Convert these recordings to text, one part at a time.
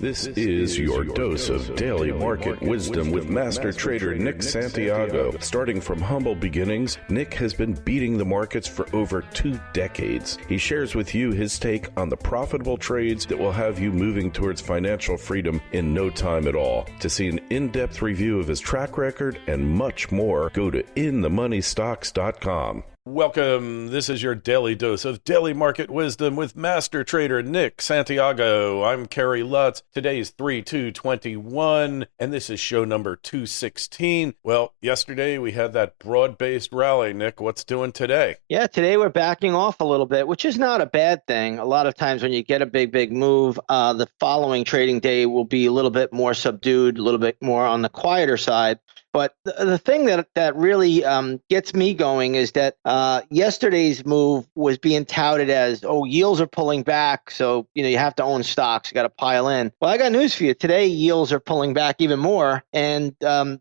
This is your dose of daily market wisdom with master trader Nick Santiago. Starting from humble beginnings, Nick has been beating the markets for over 2 decades. He shares with you his take on the profitable trades that will have you moving towards financial freedom in no time at all. To see an in-depth review of his track record and much more, go to inthemoneystocks.com. Welcome. This is your daily dose of daily market wisdom with master trader Nick Santiago. I'm Kerry Lutz. Today's 3/2/21, and this is show number 216. Well, yesterday we had that broad-based rally. Nick, what's doing today? Yeah, today we're backing off a little bit, which is not a bad thing. A lot of times when you get a big move, the following trading day will be a little bit more subdued, a little bit more on the quieter side. But the thing that really gets me going is that yesterday's move was being touted as, oh, yields are pulling back, so you have to own stocks, you got to pile in. Well, I got news for you. Today, yields are pulling back even more, and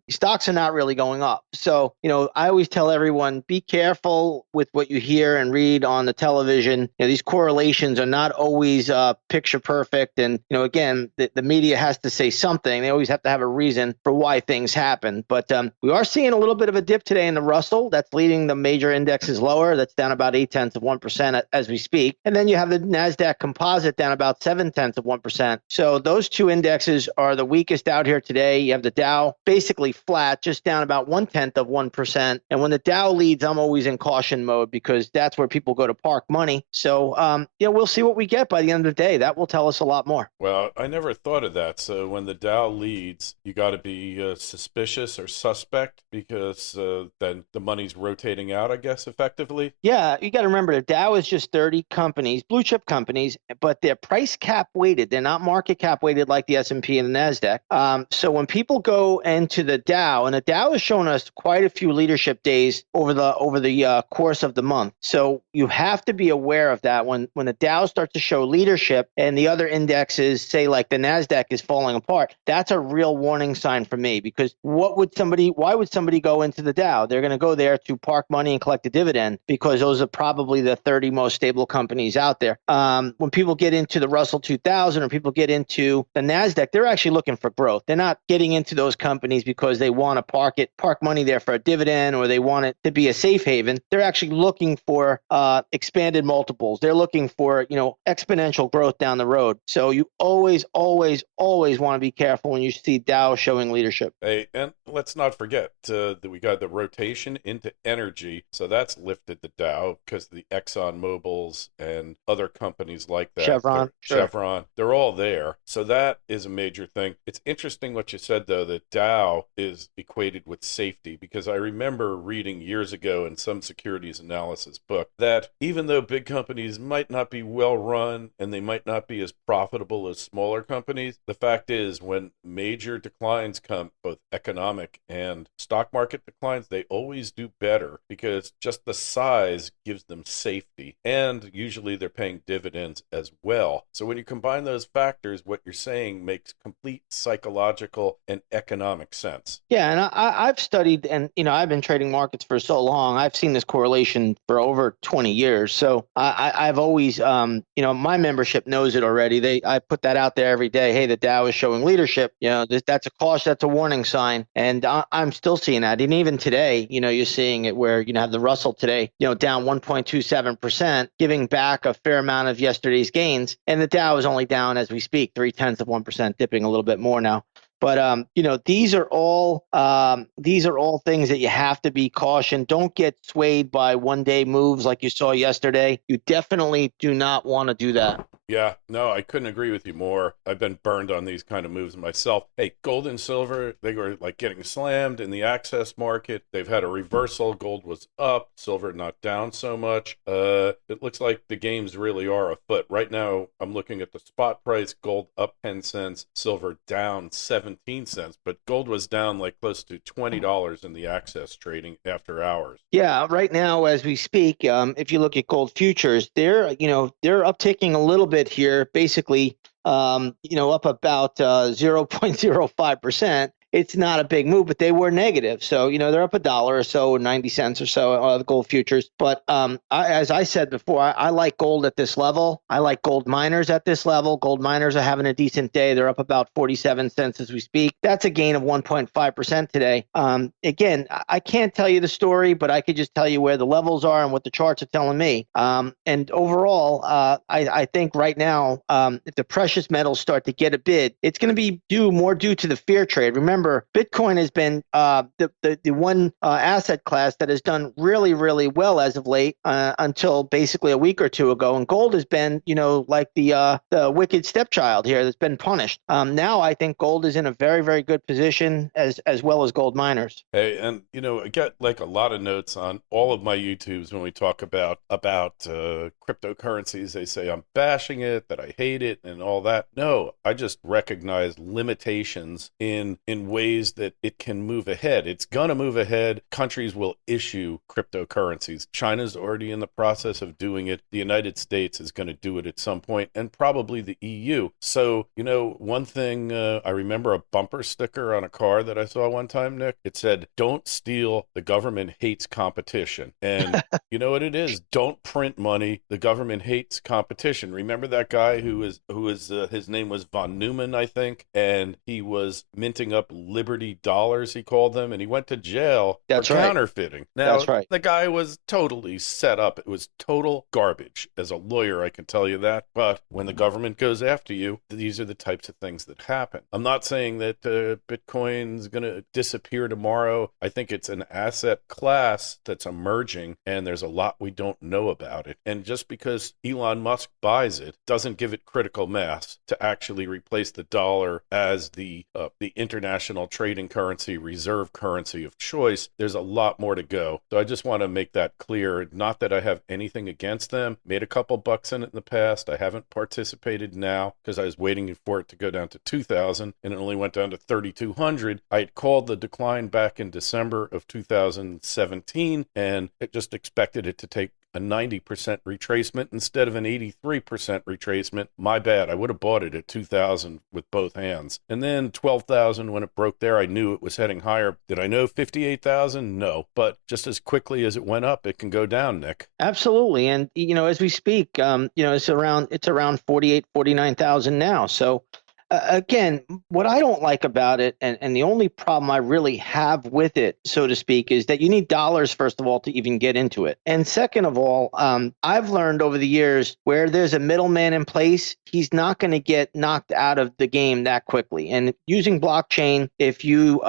stocks are not really going up. So, I always tell everyone, be careful with what you hear and read on the television. These correlations are not always picture perfect, and again, the media has to say something. They always have to have a reason for why things happen. But we are seeing a little bit of a dip today in the Russell. That's leading the major indexes lower. That's down about 0.8% as we speak. And then you have the NASDAQ composite down about 0.7%. So those two indexes are the weakest out here today. You have the Dow basically flat, just down about 0.1%. And when the Dow leads, I'm always in caution mode because that's where people go to park money. So, we'll see what we get by the end of the day. That will tell us a lot more. Well, I never thought of that. So when the Dow leads, you got to be suspicious or suspect because then the money's rotating out, I guess, effectively. Yeah, you got to remember the Dow is just 30 companies, blue chip companies, but they're price cap weighted. They're not market cap weighted like the S&P and the NASDAQ. So when people go into the Dow, and the Dow has shown us quite a few leadership days over the course of the month. So you have to be aware of that when the Dow starts to show leadership and the other indexes, say like the NASDAQ, is falling apart. That's a real warning sign for me because why would somebody go into the Dow? They're going to go there to park money and collect a dividend because those are probably the 30 most stable companies out there. When people get into the Russell 2000 or people get into the NASDAQ, they're actually looking for growth. They're not getting into those companies because they want to park money there for a dividend or they want it to be a safe haven. They're actually looking for expanded multiples. They're looking for, exponential growth down the road. So you always want to be careful when you see Dow showing leadership. Hey, and let's not forget that we got the rotation into energy. So that's lifted the Dow because the Exxon Mobils and other companies like that. Chevron, they're all there. So that is a major thing. It's interesting what you said, though, that Dow is equated with safety because I remember reading years ago in some securities analysis book that even though big companies might not be well run and they might not be as profitable as smaller companies, the fact is when major declines come, both economic and stock market declines, they always do better because just the size gives them safety, and usually they're paying dividends as well. So when you combine those factors, what you're saying makes complete psychological and economic sense. Yeah, and I've studied, and I've been trading markets for so long. I've seen this correlation for over 20 years. So I've always, my membership knows it already. I put that out there every day. Hey, the Dow is showing leadership. That's a caution, that's a warning sign, and I'm still seeing that. And even today, you're seeing it where have the Russell today, down 1.27%, giving back a fair amount of yesterday's gains, and the Dow is only down as we speak 0.3%, dipping a little bit more now. But these are all things that you have to be cautioned. Don't get swayed by one-day moves like you saw yesterday. You definitely do not want to do that. Yeah, no, I couldn't agree with you more. I've been burned on these kind of moves myself. Hey, gold and silver, they were like getting slammed in the access market. They've had a reversal. Gold was up, silver not down so much. It looks like the games really are afoot. Right now, I'm looking at the spot price, gold up 10 cents, silver down 17 cents, but gold was down like close to $20 in the access trading after hours. Yeah, right now as we speak, if you look at gold futures, they're upticking a little bit here, basically, up about 0.05%. it's not a big move, but they were negative. So, they're up $1 or so, 90 cents or so, the gold futures. But as I said before, I like gold at this level. I like gold miners at this level. Gold miners are having a decent day. They're up about 47 cents as we speak. That's a gain of 1.5% today. Again, I can't tell you the story, but I could just tell you where the levels are and what the charts are telling me. And overall, I think right now, if the precious metals start to get a bid, it's going to be more due to the fear trade. Remember, Bitcoin has been the one asset class that has done really, really well as of late until basically a week or two ago. And gold has been, like the wicked stepchild here that's been punished. Now I think gold is in a very, very good position as well as gold miners. Hey, and I get like a lot of notes on all of my YouTubes when we talk about cryptocurrencies. They say I'm bashing it, that I hate it, and all that. No, I just recognize limitations in ways that it can move ahead. It's gonna move ahead. Countries will issue cryptocurrencies. China's already in the process of doing it. The United States is going to do it at some point, and probably the EU. So, one thing, I remember a bumper sticker on a car that I saw one time, Nick. It said, "Don't steal. The government hates competition." And you know what it is? Don't print money. The government hates competition. Remember that guy who was his name was von Neumann, I think, and he was minting up Liberty dollars, he called them, and he went to jail for counterfeiting. Now, that's right. The guy was totally set up. It was total garbage. As a lawyer, I can tell you that. But when the government goes after you, these are the types of things that happen. I'm not saying that Bitcoin's going to disappear tomorrow. I think it's an asset class that's emerging, and there's a lot we don't know about it. And just because Elon Musk buys it doesn't give it critical mass to actually replace the dollar as the international trading currency, reserve currency of choice. There's a lot more to go. So I just want to make that clear. Not that I have anything against them. Made a couple bucks in it in the past. I haven't participated now because I was waiting for it to go down to 2,000 and it only went down to 3,200. I had called the decline back in December of 2017 and it just expected it to take a 90% retracement instead of an 83% retracement. My bad. I would have bought it at 2,000 with both hands. And then 12,000 when it broke there, I knew it was heading higher. Did I know 58,000? No. But just as quickly as it went up, it can go down, Nick. Absolutely. And, as we speak, it's around 48, 49,000 now. So, again, what I don't like about it, and the only problem I really have with it, so to speak, is that you need dollars, first of all, to even get into it. And second of all, I've learned over the years where there's a middleman in place, he's not going to get knocked out of the game that quickly. And using blockchain, if you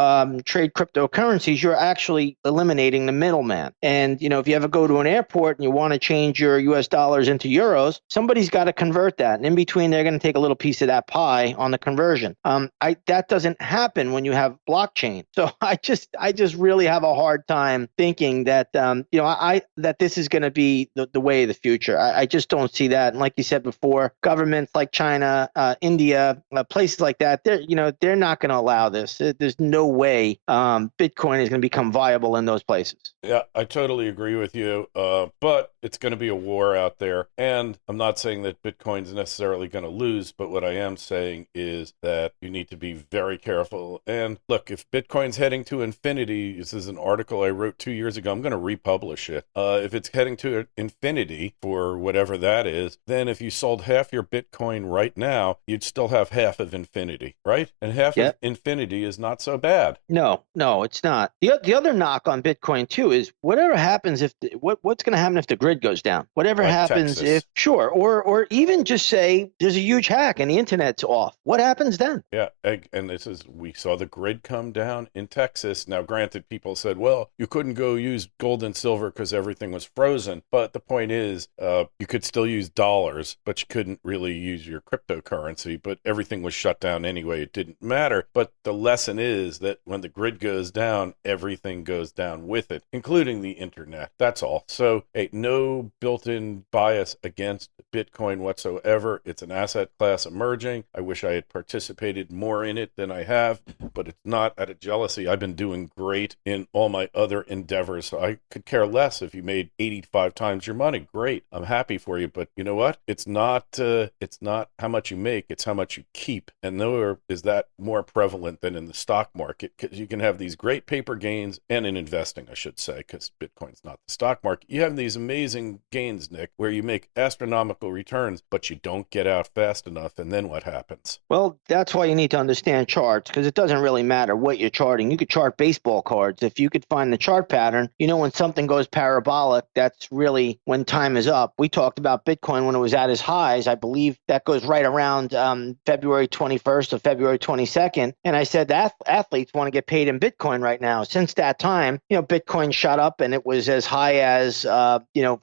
trade cryptocurrencies, you're actually eliminating the middleman. And, if you ever go to an airport and you want to change your US dollars into euros, somebody's got to convert that. And in between, they're going to take a little piece of that pie on the conversion. That doesn't happen when you have blockchain. So I just really have a hard time thinking that that this is going to be the way of the future. I just don't see that. And like you said before, governments like China, India, places like that, they're not going to allow this. There's no way Bitcoin is going to become viable in those places. Yeah, I totally agree with you. But it's going to be a war out there. And I'm not saying that Bitcoin's necessarily going to lose, but what I am saying is that you need to be very careful. And look, if Bitcoin's heading to infinity, this is an article I wrote 2 years ago, I'm going to republish it. If it's heading to infinity for whatever that is, then if you sold half your Bitcoin right now, you'd still have half of infinity, right? And half of infinity is not so bad. No, it's not. The other knock on Bitcoin too is whatever happens if what's going to happen if the grid goes down? Whatever like happens Texas. Or even just say there's a huge hack and the internet's off. What happens then? Yeah, and we saw the grid come down in Texas. Now, granted, people said, well, you couldn't go use gold and silver because everything was frozen. But the point is, you could still use dollars, but you couldn't really use your cryptocurrency. But everything was shut down anyway. It didn't matter. But the lesson is that when the grid goes down, everything goes down with it, including the internet. That's all. So, no built-in bias against Bitcoin whatsoever. It's an asset class emerging. I wish I had participated more in it than I have, but it's not out of jealousy. I've been doing great in all my other endeavors. So I could care less if you made 85 times your money. Great. I'm happy for you. But you know what? It's not how much you make, it's how much you keep. And nowhere is that more prevalent than in the stock market, because you can have these great paper gains, and in investing, I should say, because Bitcoin's not the stock market. You have these amazing gains, Nick, where you make astronomical returns, but you don't get out fast enough. And then what happens? Well, that's why you need to understand charts, because it doesn't really matter what you're charting. You could chart baseball cards. If you could find the chart pattern, when something goes parabolic, that's really when time is up. We talked about Bitcoin when it was at its highs. I believe that goes right around February 21st or February 22nd. And I said that athletes want to get paid in Bitcoin right now. Since that time, Bitcoin shot up and it was as high as,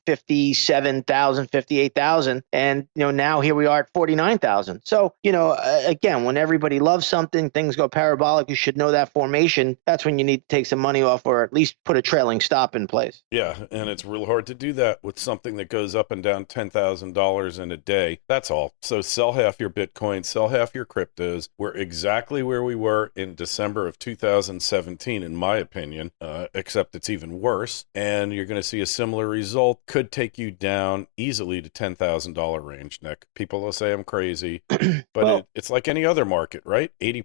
57,000, 58,000. And, now here we are at 49,000. So, again, when everybody loves something, things go parabolic, you should know that formation. That's when you need to take some money off, or at least put a trailing stop in place. Yeah, and it's real hard to do that with something that goes up and down $10,000 in a day. That's all. So sell half your Bitcoin, sell half your cryptos. We're exactly where we were in December of 2017, in my opinion, except it's even worse. And you're going to see a similar result. Could take you down easily to $10,000 range, Nick. People will say I'm crazy, but it's like any other market, right? 80%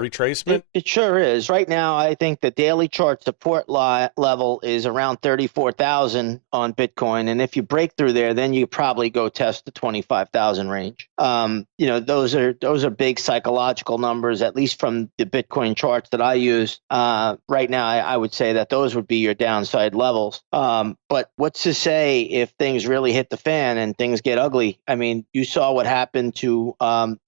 retracement? It sure is. Right now, I think the daily chart support level is around 34,000 on Bitcoin. And if you break through there, then you probably go test the 25,000 range. Those are big psychological numbers, at least from the Bitcoin charts that I use. Right now, I would say that those would be your downside levels. But what's to say if things really hit the fan and things get ugly? I mean, you saw what happened to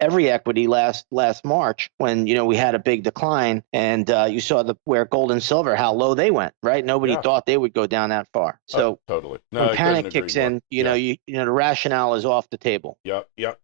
every equity last March when, we had a big decline, and you saw where gold and silver, how low they went, right? Nobody thought they would go down that far. So totally. No, when panic kicks in, the rationale is off the table. Yep.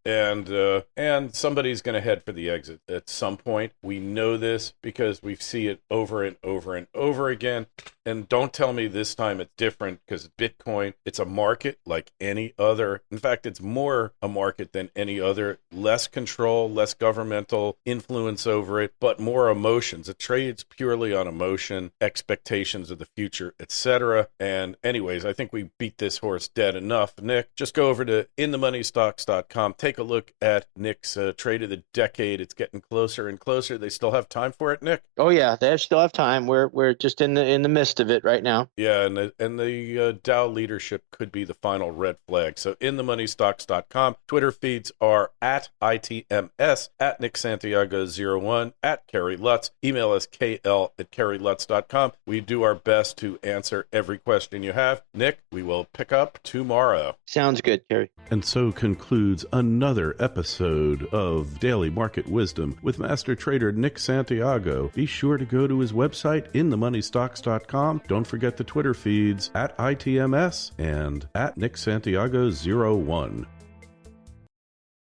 And somebody's going to head for the exit at some point. We know this because we see it over and over and over again. And don't tell me this time it's different, because Bitcoin, it's a market like any other. In fact, it's more a market than any other. Less control, less governmental influence over it, but more emotions. It trades purely on emotion, expectations of the future, etc. And anyways, I think we beat this horse dead enough. Nick, just go over to inthemoneystocks.com. Take a look at Nick's trade of the decade. It's getting closer and closer. They still have time for it, Nick? Oh yeah, they still have time. We're just in the midst of it right now. Yeah, and the Dow leadership could be the final red flag. So inthemoneystocks.com. Twitter feeds are at ITMS, at Nick Santiago 01, at Kerry Lutz. Email us KL@KerryLutz.com. We do our best to answer every question you have. Nick, we will pick up tomorrow. Sounds good, Kerry. And so concludes another episode of Daily Market Wisdom with Master Trader Nick Santiago. Be sure to go to his website, inthemoneystocks.com. Don't forget the Twitter feeds at ITMS and at Nick Santiago 01.